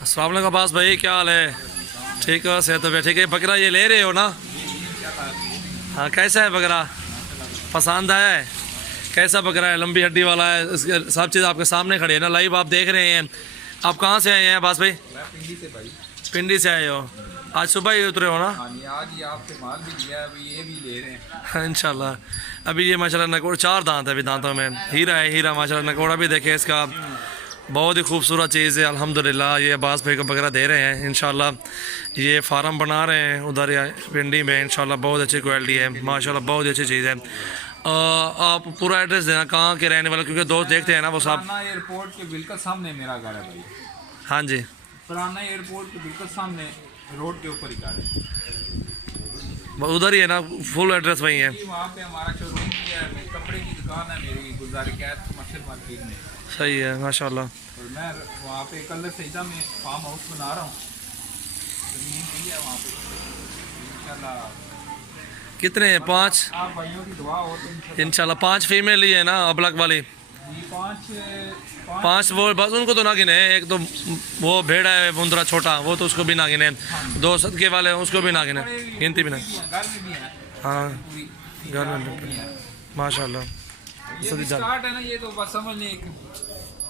अस्सलाम वालेकुम अब्बास भाई, क्या हाल है? ठीक हो? सेहत तो ठीक है। बकरा ये ले रहे हो ना? हाँ, कैसा है बकरा? पसंद आया है? कैसा बकरा है? लंबी हड्डी वाला है? इसके सब चीज़ आपके सामने खड़ी है ना, लाइव आप देख रहे हैं। आप कहाँ से आए हैं अब्बास भाई? मैं पिंडी से भाई। पिंडी से आए हो? आज सुबह ही उतरे हो ना? हाँ जी, आज ये आपसे माल भी लिया है, अभी ये भी ले रहे हैं। इंशाल्लाह। अभी ये माशाल्लाह नकोड़ 4 दांत है, अभी दांतों में हीरा है, हीरा माशाल्लाह। नकोड़ा भी देखे इसका, बहुत ही खूबसूरत चीज़ है अल्हम्दुलिल्लाह। ये अब्बास भाई को बकरा दे रहे हैं इंशाल्लाह। ये फार्म बना रहे हैं उधर पिंडी में इंशाल्लाह। बहुत अच्छी क्वालिटी है माशाल्लाह, बहुत अच्छी चीज़ है। आप पूरा एड्रेस देना कहाँ के रहने वाले, क्योंकि दोस्त देखते हैं ना वो साहब। पुराना एयरपोर्ट के बिल्कुल सामने मेरा घर है भाई। हाँ जी, पुराना एयरपोर्ट के बिल्कुल सामने रोड के ऊपर ही घर है। उधर ही है ना, फुल एड्रेस वही है। वहाँ पे हमारा शोरूम भी है, कपड़े की दुकान है मेरी गुलजारी कैद मच्छर मार्केट में। सही है माशाल्लाह। और मैं वहाँ पे कल सईदा में फार्म हाउस बना रहा हूँ, जमीन भी है वहाँ पे इंशाल्लाह। कितने हैं? 5 आप भाइयों की दुआ हो तो इंशाल्लाह। 5 फीमेल ही है ना अबलक वाली? जी, पाँच 5 वो बस, उनको तो ना गिने। एक तो वो भेड़ा है मुंद्रा छोटा, वो तो उसको भी ना गिने। 2 सदके वाले उसको भी ना गिने, गिनती भी ना। घर में भी है हाँ, पूरी। घर में माशाल्लाह। ये भी स्टार्ट है ना, ये तो बस समझ लें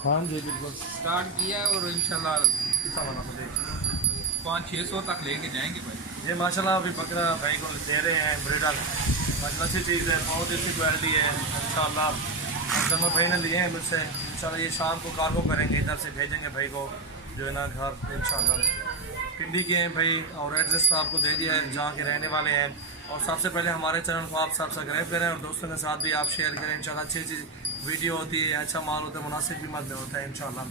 हाँ जी बिल्कुल। स्टार्ट किया है और इंशाल्लाह 500-600 तक लेके जाएंगे भाई। ये माशाल्लाह अभी बकरा भाई को दे रहे हैं ब्रीडर। माशाल्लाह अच्छी चीज़ है, बहुत अच्छी क्वालिटी है इंशाल्लाह। जमा भाई ने लिए हैं मुझसे, इंशाल्लाह ये शाम को कार्गो करेंगे, इधर से भेजेंगे भाई को जो है ना घर इंशाल्लाह। पिंडी के हैं भाई, और एड्रेस तो आपको दे दिया है जहाँ के रहने वाले हैं। और सबसे पहले हमारे चैनल को आप सब्सक्राइब करें और दोस्तों के साथ भी आप शेयर करें इंशाल्लाह। अच्छी अच्छी वीडियो होती है, अच्छा माल होता है, मुनासिब कीमत में होता है इंशाल्लाह।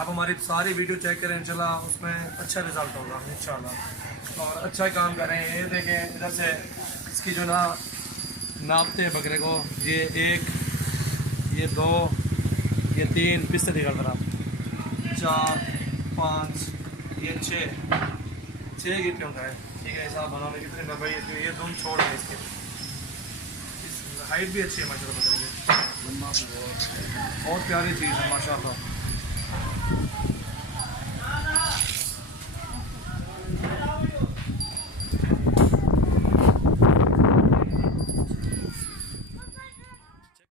आप हमारी सारी वीडियो चेक करें इंशाल्लाह, उसमें अच्छा रिजल्ट होगा इंशाल्लाह। और अच्छा काम करें। ये देखें इधर से इसकी जो ना नापते हैं बकरे को, ये 1, ये 2, ये 3 पिस्ते निकल रहा, 4, 5, ये 6 गिट्टियों का है। ठीक है, हिसाब बनाने कितने में भाई? ये दुम छोड़ है इसके, हाइट भी अच्छी है माशाल्लाह बकरे की, बहुत प्यारी चीज़ है माशाल्लाह।